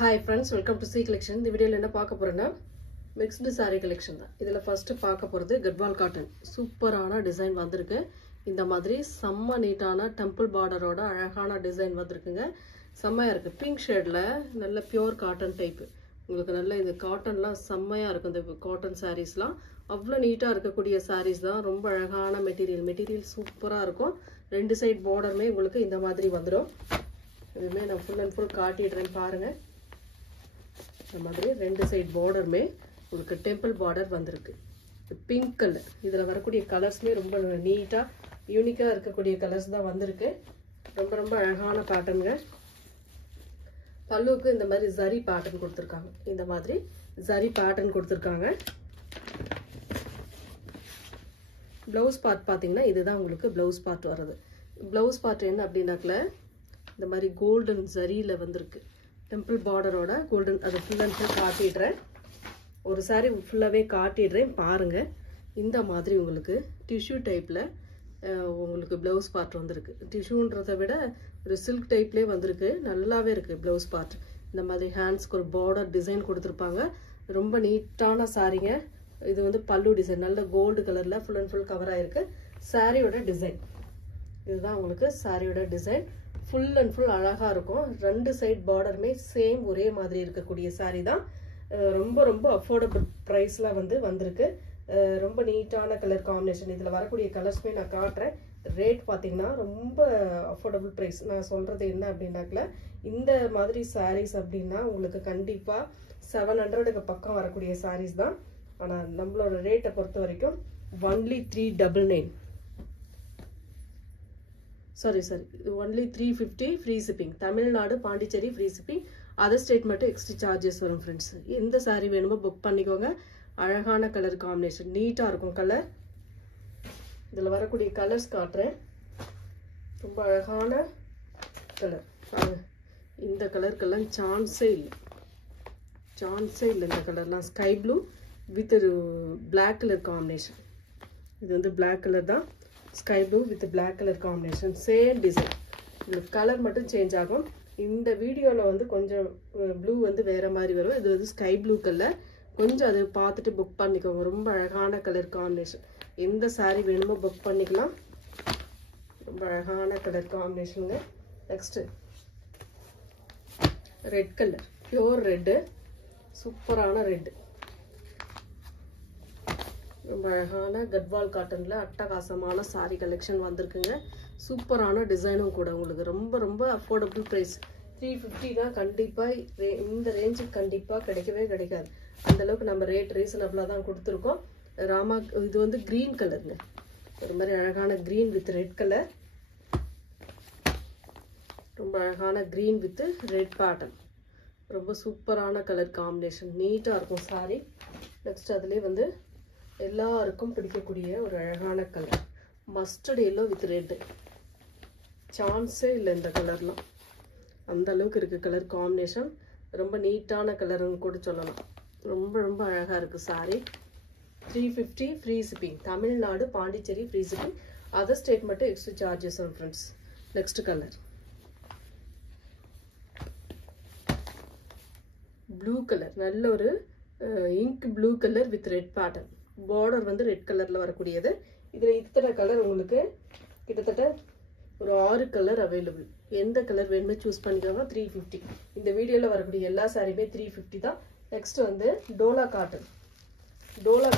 Hi friends, welcome to C collection. இந்த வீடியோல என்ன பார்க்க போறேன்னா mixed saree collection தான். இதுல ஃபர்ஸ்ட் பார்க்க போறது கட்வால் காட்டன். சூப்பரான டிசைன் வந்திருக்கு. இந்த மாதிரி செம்ம நீட்டான டெம்பிள் பார்டரோட அழகான டிசைன் வந்திருக்குங்க. செம்மையா இருக்கு. பிங்க் ஷேட்ல நல்ல பியூர் காட்டன் டைப். உங்களுக்கு நல்ல இந்த காட்டன்லாம் செம்மையா இருக்கு. இந்த காட்டன் sareesலாம் அவ்வளவு நீட்டா இருக்கக்கூடிய sarees தான். ரொம்ப அழகான மெட்டீரியல் சூப்பரா இருக்கும். ரெண்டு சைடு பார்டருமே உங்களுக்கு இந்த மாதிரி வந்துரும். இதுமே நான் ஃபுல் அண்ட் ஃபுல் காட்டிடுறேன் பாருங்க. இந்த மாதிரி ரெண்டு சைடு பார்டருமே உங்களுக்கு டெம்பிள் பார்டர் வந்திருக்கு. பிங்க் கலர் இதில் வரக்கூடிய கலர்ஸ்மே ரொம்ப நீட்டாக யூனிக்காக இருக்கக்கூடிய கலர்ஸ் தான் வந்திருக்கு. ரொம்ப அழகான பேட்டர்னுங்க. பல்லுவுக்கு இந்த மாதிரி ஜரி பேட்டர்ன் கொடுத்துருக்காங்க. இந்த மாதிரி ஜரி பேட்டர்ன் கொடுத்துருக்காங்க. ப்ளவுஸ் பார்ட் பார்த்தீங்கன்னா இதுதான் உங்களுக்கு ப்ளவுஸ் பார்ட் வருது. ப்ளவுஸ் பார்ட் என்ன அப்படின்னாக்கல இந்த மாதிரி கோல்டன் ஜரியில் வந்திருக்கு. டெம்பிள் பார்டரோட கோல்டன் அதை ஃபுல் அண்ட் ஃபுல் காட்டிடுறேன். ஒரு சாரீ ஃபுல்லாகவே காட்டிடுறேன் பாருங்கள். இந்த மாதிரி உங்களுக்கு டிஷ்யூ டைப்பில் உங்களுக்கு ப்ளவுஸ் பார்ட் வந்திருக்கு. டிஷ்யூன்றதை விட ஒரு சில்க் டைப்லேயே வந்திருக்கு. நல்லாவே இருக்குது ப்ளவுஸ் பார்ட். இந்த மாதிரி ஹேண்ட்ஸ்க்கு ஒரு பார்டர் டிசைன் கொடுத்துருப்பாங்க. ரொம்ப நீட்டான சாரீங்க. இது வந்து பல்லு டிசைன் நல்ல கோல்டு கலரில் ஃபுல் அண்ட் ஃபுல் கவர் ஆகிருக்கு. சாரியோட டிசைன் இதுதான் உங்களுக்கு சாரியோட டிசைன். ஃபுல் அண்ட் ஃபுல் அழகாக இருக்கும். ரெண்டு சைட் பார்டருமே சேம் ஒரே மாதிரி இருக்கக்கூடிய சாரீ தான். ரொம்ப அஃபோர்டபுள் ப்ரைஸில் வந்திருக்கு. ரொம்ப நீட்டான கலர் காம்பினேஷன். இதில் வரக்கூடிய கலர்ஸ்மே நான் காட்டுறேன். ரேட் பார்த்தீங்கன்னா ரொம்ப அஃபோர்டபுள் ப்ரைஸ். நான் சொல்கிறது என்ன அப்படின்னாக்கல இந்த மாதிரி சாரீஸ் அப்படின்னா உங்களுக்கு கண்டிப்பாக 700க்கு பக்கம் வரக்கூடிய சாரீஸ் தான். ஆனால் நம்மளோட ரேட்டை பொறுத்த வரைக்கும் only 399 sorry only 350 free shipping. Tamil Nadu Pondicherry free shipping. Other state மட்டும் எக்ஸ்ட்ரா சார்ஜஸ் வரும் ஃப்ரெண்ட்ஸ். எந்த சாரீ வேணுமோ புக் பண்ணிக்கோங்க. அழகான கலர் காம்பினேஷன் நீட்டாக இருக்கும் கலர். இதில் வரக்கூடிய கலர்ஸ் காட்டுறேன். ரொம்ப அழகான கலர். இந்த கலருக்கெல்லாம் சான்ஸே இல்லை இந்த கலர்லாம். Sky blue with black colour combination. இது வந்து பிளாக் கலர் தான். Sky blue with black colour combination. Same design. உங்களுக்கு கலர் மட்டும் சேஞ்ச் ஆகும். இந்த வீடியோவில் வந்து கொஞ்சம் ப்ளூ வந்து வேறு மாதிரி வரும். இது வந்து ஸ்கை ப்ளூ கலர். கொஞ்சம் அதை பார்த்துட்டு புக் பண்ணிக்கோங்க. ரொம்ப அழகான கலர் காம்பினேஷன். எந்த சாரீ வேணுமோ புக் பண்ணிக்கலாம். ரொம்ப அழகான கலர் காம்பினேஷனுங்க. Next red colour. Pure red. சூப்பரான ரெட்டு. ரொம்ப அழகான கட்வால் காட்டனில் அட்டகாசமான சாரீ கலெக்ஷன் வந்திருக்குங்க. சூப்பரான டிசைனும் கூட. உங்களுக்கு ரொம்ப அஃபோர்டபுள் ப்ரைஸ். 350 தான். கண்டிப்பாக இந்த ரேஞ்சுக்கு கண்டிப்பாக கிடைக்காது. அந்தளவுக்கு நம்ம ரேட் ரீசனபிளாக தான் கொடுத்துருக்கோம். இது வந்து க்ரீன் கலருங்க. ஒரு மாதிரி அழகான க்ரீன் வித் ரெட் கலர். ரொம்ப அழகான க்ரீன் வித் ரெட் பேட்டர்ன். ரொம்ப சூப்பரான கலர் காம்பினேஷன். நீட்டாக இருக்கும் சாரீ. நெக்ஸ்ட் அதுலேயே வந்து எல்லாருக்கும் பிடிக்கக்கூடிய ஒரு அழகான colour mustard yellow with red. சான்ஸே இல்லை இந்த கலர்லாம். அந்த அளவுக்கு இருக்கு கலர் காம்பினேஷன். ரொம்ப நீட்டான கலர்னு கூட சொல்லலாம். ரொம்ப அழகாக இருக்குது sari. 350 free shipping. Tamil Nadu Pondicherry free shipping. Other state மட்டும் எக்ஸ்ட்ரா சார்ஜஸ் வரும் friends. Next colour blue colour. நல்ல ஒரு ink blue colour with red pattern. Border வந்து ரெட் கலரில் வரக்கூடியது. இதில் இத்தனை கலர் உங்களுக்கு கிட்டத்தட்ட ஒரு 6 கலர் அவைலபிள். எந்த கலர் வேணுமே சூஸ் பண்ணிக்கோங்க. 350. இந்த வீடியோவில் வரக்கூடிய எல்லா சாரியுமே 350 தான். நெக்ஸ்ட் வந்து டோலா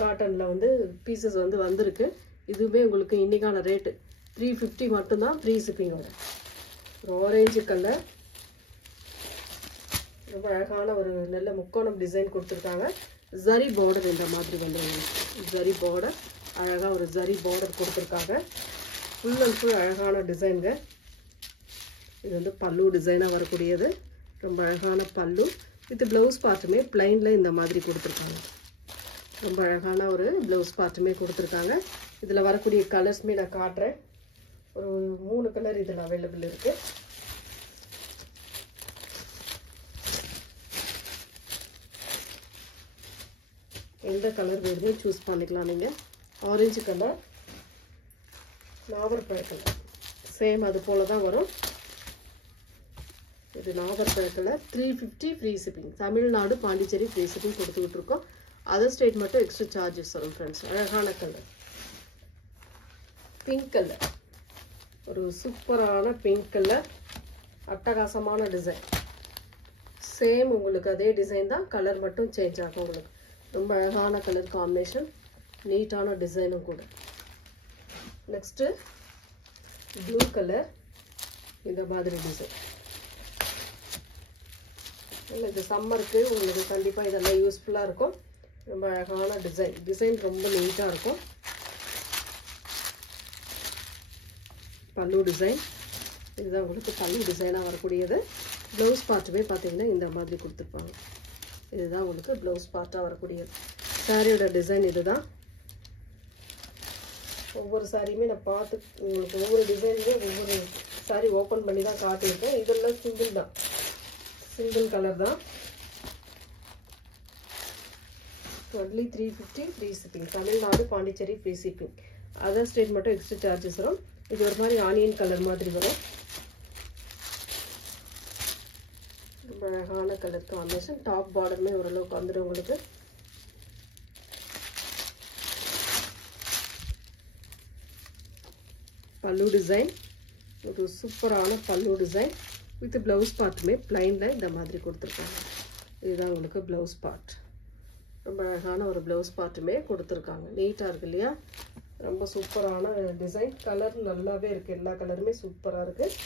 காட்டனில் வந்து பீசஸ் வந்திருக்கு. இதுவுமே உங்களுக்கு இன்னைக்கான ரேட்டு 350 மட்டும்தான். ஃப்ரீ ஷிப்பிங்கோட. ஒரு ஆரஞ்சு கலர். ரொம்ப அழகான ஒரு நல்ல முக்கோணம் டிசைன் கொடுத்துருக்காங்க. ஜரி பார்டர் இந்த மாதிரி ஜரி பார்டர். அழகாக ஒரு ஜரி பார்டர் கொடுத்துருக்காங்க. ஃபுல் அண்ட் ஃபுல் அழகான டிசைனுங்க. இது வந்து பல்லு டிசைனாக வரக்கூடியது. ரொம்ப அழகான பல்லு வித் ப்ளவுஸ் பார்ட்டுமே பிளைனில் இந்த மாதிரி கொடுத்துருக்காங்க. ரொம்ப அழகான ஒரு ப்ளவுஸ் பார்ட்டுமே கொடுத்துருக்காங்க. இதில் வரக்கூடிய கலர்ஸ்மே நான் காட்டுறேன். ஒரு 3 கலர் இதில் அவைலபிள் இருக்குது. எந்த கலர் வேணுமோ சூஸ் பண்ணிக்கலாம் நீங்கள். ஆரஞ்சு கலர், நாவற்பழ கலர். சேம் அது போல தான் வரும். இது Nagercoil colour 350 free shipping. Tamil Nadu Pondicherry free shipping கொடுத்துக்கிட்டு இருக்கோம். அதர் ஸ்டேட் மட்டும் எக்ஸ்ட்ரா சார்ஜஸ் வரும் ஃப்ரெண்ட்ஸ். அழகான கலர் பிங்க் கலர், ஒரு சூப்பரான பிங்க் கலர், அட்டகாசமான டிசைன். சேம் உங்களுக்கு அதே டிசைன் தான், கலர் மட்டும் சேஞ்ச் ஆகும். உங்களுக்கு ரொம்ப அழகான கலர் காம்பினேஷன், நீட்டான டிசைனும் கூட. நெக்ஸ்ட்டு ப்ளூ கலர், இந்த மாதிரி டிசைன். இல்லை இது சம்மருக்கு உங்களுக்கு கண்டிப்பாக இதெல்லாம் யூஸ்ஃபுல்லாக இருக்கும். ரொம்ப அழகான டிசைன் ரொம்ப நீட்டாக இருக்கும். பல்லு டிசைன், இதுதான் உங்களுக்கு பல்லு டிசைனாக வரக்கூடியது. ப்ளவுஸ் பார்ட்டுமே பார்த்தீங்கன்னா இந்த மாதிரி கொடுத்துருப்பாங்க. இதுதான் உங்களுக்கு ப்ளவுஸ் பார்ட்டாக வரக்கூடியது. சாரியோட டிசைன் இதுதான். ஒவ்வொரு சாரியுமே நான் பார்த்து உங்களுக்கு ஒவ்வொரு டிசைனுமே ஒவ்வொரு சாரி ஓப்பன் பண்ணி தான் காட்டியிருக்கேன். இதெல்லாம் சிங்கிள் தான், சிங்கிள் கலர் தான். Only 350 free shipping. Tamil Nadu Pondicherry free shipping. Other state மட்டும் எக்ஸ்ட்ரா சார்ஜஸ் வரும். இது ஒரு மாதிரி ஆனியன் கலர் மாதிரி வரும். ரொம்ப அழகான கலர் காம்பினேஷன். டாப் பார்டருமே ஓரளவுக்கு வந்துடும் உங்களுக்கு. பல்லு டிசைன், ஒரு சூப்பரான பல்லு டிசைன் வித் ப்ளவுஸ் பார்ட்டுமே பிளைனில் இந்த மாதிரி கொடுத்துருக்காங்க. இதுதான் உங்களுக்கு ப்ளவுஸ் பார்ட். ரொம்ப அழகான ஒரு ப்ளவுஸ் பார்ட்டுமே கொடுத்துருக்காங்க. நீட்டாக இருக்கு இல்லையா? ரொம்ப சூப்பரான டிசைன். கலர் நல்லாவே இருக்குது, எல்லா கலருமே சூப்பராக இருக்குது.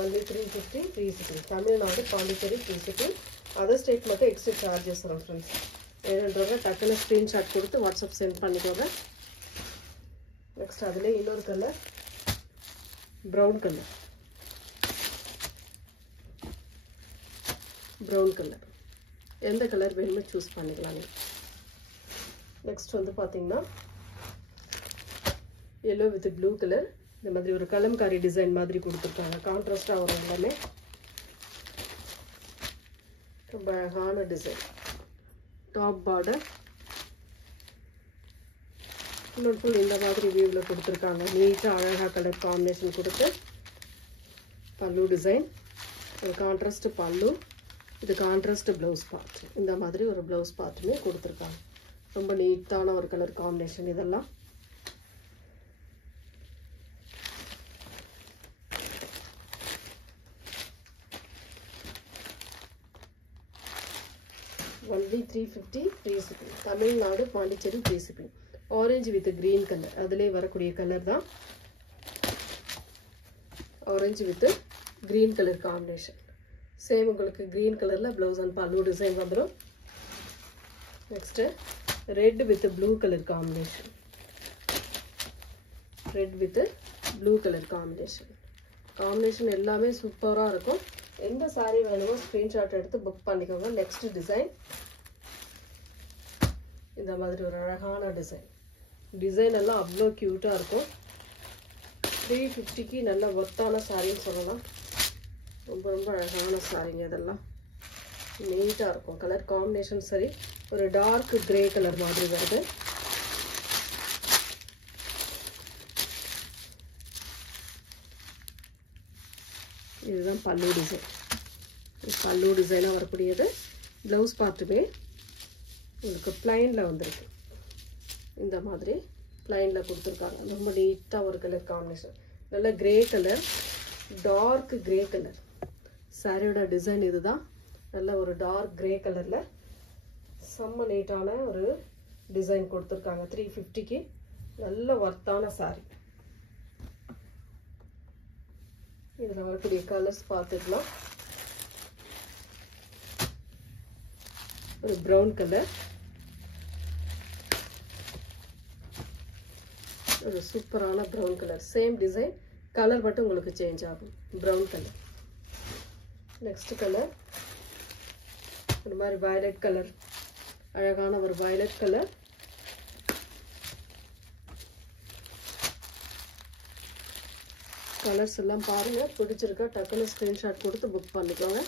Only 350 free shipping. Tamil Nadu Pondicherry free shipping. Other state மட்டும் எக்ஸ்ட்ரா சார்ஜஸ் வரும் ஃப்ரெண்ட்ஸ். வேணுன்றவங்க டக்குன்னு ஸ்க்ரீன்ஷாட் கொடுத்து வாட்ஸ்அப் சென்ட் பண்ணிக்கோங்க. நெக்ஸ்ட் அதிலே இன்னொரு colour brown colour. Brown colour எந்த கலர் வேணுமோ சூஸ் பண்ணிக்கலாங்க. நெக்ஸ்ட் வந்து பார்த்தீங்கன்னா எல்லோ வித் ப்ளூ கலர். இந்த மாதிரி ஒரு கலம்காரி டிசைன் மாதிரி கொடுத்துருக்காங்க. கான்ட்ராஸ்டாக வரும் எல்லாமே. ரொம்ப அழகான டிசைன். டாப் பார்டர் இன்னொரு ஃபுல் இந்த மாதிரி வியூவில் கொடுத்துருக்காங்க. நீட்டாக அழகாக கலர் காம்பினேஷன் கொடுத்து பல்லு டிசைன், ஒரு கான்ட்ராஸ்ட் பல்லு, இது கான்ட்ராஸ்ட் ப்ளவுஸ் பார்ட். இந்த மாதிரி ஒரு ப்ளவுஸ் பார்ட்டுமே கொடுத்துருக்காங்க. ரொம்ப நீட்டான ஒரு கலர் காம்பினேஷன் இதெல்லாம். Only 350 free shipping. Tamil Nadu Pondicherry free shipping. Orange with green colour, அதிலே வரக்கூடிய கலர் தான். Orange with green colour combination. Same உங்களுக்கு கிரீன் கலரில் ப்ளவுஸ் அண்ட் பல்லு டிசைன் வந்துடும். Next red with blue colour combination. Red with blue colour combination. Combination எல்லாமே சூப்பராக இருக்கும். எந்த சாரீ வேணுமோ ஸ்க்ரீன்ஷாட் எடுத்து புக் பண்ணிக்கோங்க. நெக்ஸ்ட் டிசைன் இந்த மாதிரி ஒரு அழகான டிசைன். டிசைன் எல்லாம் அவ்வளோ க்யூட்டாக இருக்கும். 350க்கு நல்ல ஒர்த்தான சாரின்னு சொல்லலாம். ரொம்ப ரொம்ப அழகான சாரிங்க இதெல்லாம். நீட்டாக இருக்கும். கலர் காம்பினேஷன் சரி, ஒரு டார்க் கிரே கலர் மாதிரி வருது. இதுதான் பல்லு டிசைன். பல்லு டிசைனாக வரக்கூடியது. ப்ளவுஸ் பார்ட்டுமே உங்களுக்கு பிளைனில் வந்துருக்கு. இந்த மாதிரி பிளைனில் கொடுத்துருக்காங்க. ரொம்ப நீட்டாக ஒரு கலர் காம்பினேஷன். நல்ல grey colour, dark grey colour. சாரியோட டிசைன் இதுதான். நல்ல ஒரு டார்க் கிரே கலரில் செம்ம நீட்டான ஒரு டிசைன் கொடுத்துருக்காங்க. 350க்கு நல்ல ஒர்த்தான சாரி. இதில் வரக்கூடிய கலர்ஸ் பார்த்துக்கலாம். ஒரு ப்ரௌன் கலர், ஒரு சூப்பரான brown colour. Same design, colour மட்டும் உங்களுக்கு சேஞ்ச் ஆகும். Brown colour. நெக்ஸ்ட் கலர் ஒரு மாதிரி வயலட் கலர். அழகான ஒரு வயலட் கலர். கலர்ஸ் எல்லாம் பாருங்க, பிடிச்சிருக்கா டக்குன்னு ஸ்கிரீன்ஷாட் கொடுத்து புக் பண்ணிக்கோங்க.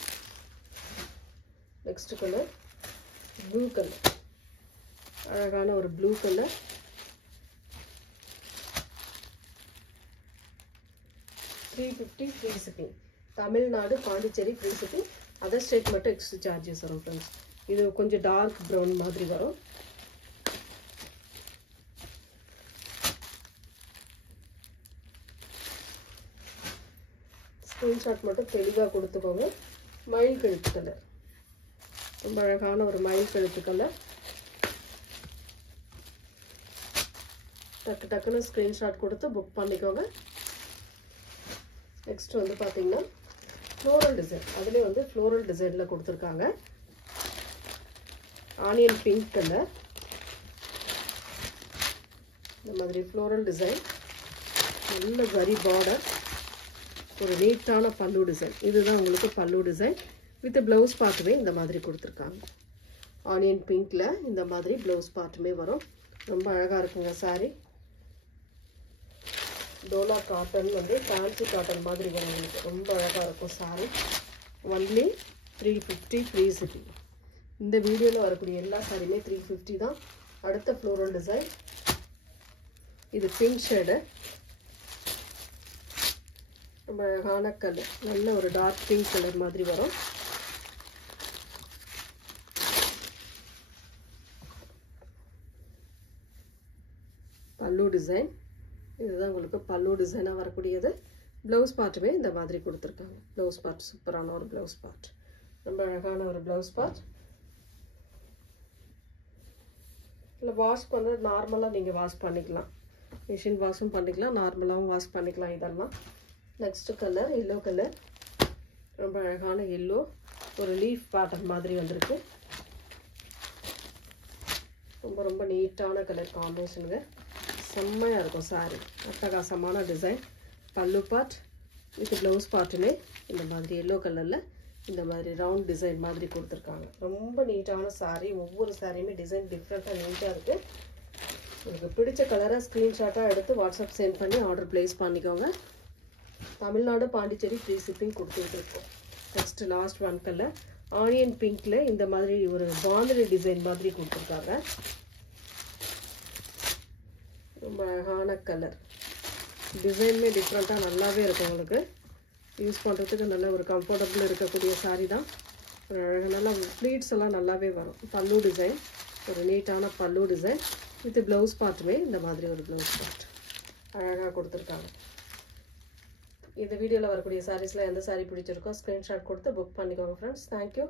Next colour blue colour. அழகான ஒரு blue colour. $350 free shipping. Tamil Nadu Pondicherry free shipping. Other state மட்டும் எக்ஸ்ட்ரா சார்ஜஸ் வரும் ஃப்ரெண்ட்ஸ். இது கொஞ்சம் டார்க் ப்ரௌன் மாதிரி வரும். ஸ்க்ரீன்ஷாட் மட்டும் தெளிவாக கொடுத்துக்கோங்க. மயில் கழுத்து கலர், ரொம்ப அழகான ஒரு மயில் கழுத்து கலர். டக்கு டக்குன்னு ஸ்க்ரீன்ஷாட் கொடுத்து புக் பண்ணிக்கோங்க. நெக்ஸ்ட் வந்து பார்த்தீங்கன்னா ஃப்ளோரல் டிசைன். அதுலேயே வந்து ஃப்ளோரல் டிசைனில் கொடுத்துருக்காங்க. ஆனியன் பிங்க் கலர், இந்த மாதிரி ஃப்ளோரல் டிசைன், நல்ல ஜரி பார்டர், ஒரு நீட்டான பல்லு டிசைன். இதுதான் உங்களுக்கு பல்லு டிசைன். வித் ப்ளவுஸ் பார்ட்டுமே இந்த மாதிரி கொடுத்துருக்காங்க. ஆனியன் பிங்க்ல இந்த மாதிரி ப்ளவுஸ் பார்ட்டுமே வரும். ரொம்ப அழகாக இருக்குங்க சாரீ. டோலா காட்டன் வந்து ஃபேன்சி காட்டன் மாதிரி வரும் உங்களுக்கு. ரொம்ப அழகாக இருக்கும் சாரீ. Only 350 free shipping. இந்த வீடியோவில் வரக்கூடிய எல்லா சாரியுமே 350 தான். அடுத்த ஃப்ளோரல் டிசைன், இது பிங்க் ஷேடு, ரொம்ப அழகான கலர், நல்ல ஒரு டார்க் பிங்க் கலர் மாதிரி வரும். பல்லு டிசைன், இதுதான் உங்களுக்கு பல்லு டிசைனாக வரக்கூடியது. ப்ளவுஸ் பார்ட்டுமே இந்த மாதிரி கொடுத்துருக்காங்க. ப்ளவுஸ் பார்ட் சூப்பரான ஒரு ப்ளவுஸ் பார்ட், ரொம்ப அழகான ஒரு ப்ளவுஸ் பார்ட். இல்லை வாஷ் பண்ண நார்மலாக நீங்கள் வாஷ் பண்ணிக்கலாம். மிஷின் வாஷும் பண்ணிக்கலாம், நார்மலாகவும் வாஷ் பண்ணிக்கலாம் இதெல்லாம். நெக்ஸ்ட் கலர் எல்லோ கலர், ரொம்ப அழகான எல்லோ, ஒரு லீஃப் பேட்டர்ன் மாதிரி வந்திருக்கு. ரொம்ப ரொம்ப நீட்டான கலர் காம்பினேஷனுங்க. செம்மையாக இருக்கும் சாரீ. அட்டகாசமான டிசைன். பல்லு பார்ட் வித் ப்ளவுஸ் பார்ட்டுமே இந்த மாதிரி எல்லோ கலரில் இந்த மாதிரி ரவுண்ட் டிசைன் மாதிரி கொடுத்துருக்காங்க. ரொம்ப நீட்டான சாரீ. ஒவ்வொரு சாரியுமே டிசைன் டிஃப்ரெண்ட்டாக நீட்டாக இருக்குது. உங்களுக்கு பிடிச்ச கலரை ஸ்க்ரீன்ஷாட்டாக எடுத்து வாட்ஸ்அப் சென்ட் பண்ணி ஆர்டர் ப்ளேஸ் பண்ணிக்கோங்க. தமிழ்நாடு பாண்டிச்சேரி ஃப்ரீ ஷிப்பிங் கொடுத்துட்டு இருக்கோம். Next last one colour onion பிங்க்ல இந்த மாதிரி ஒரு பாந்தினி டிசைன் மாதிரி கொடுத்துருக்காங்க. ரொம்ப அழகான கலர். டிசைனுமே டிஃப்ரெண்ட்டாக நல்லாவே இருக்கும். உங்களுக்கு யூஸ் பண்ணுறதுக்கு நல்ல ஒரு கம்ஃபர்டபுள் இருக்கக்கூடிய சாரீ தான். ஒரு அழகாக நல்லா ப்ளீட்ஸ் எல்லாம் நல்லாவே வரும். பல்லு டிசைன், ஒரு நீட்டான பல்லு டிசைன் வித் ப்ளவுஸ் பார்ட்டுமே இந்த மாதிரி ஒரு ப்ளவுஸ் பார்ட் அழகாக கொடுத்துருக்காங்க. இந்த வீடியோவில் வரக்கூடிய சாரீஸில் எந்த சாரீ பிடிச்சிருக்கோ ஸ்க்ரீன்ஷாட் கொடுத்து புக் பண்ணிக்கோங்க ஃப்ரெண்ட்ஸ். தேங்க்யூ.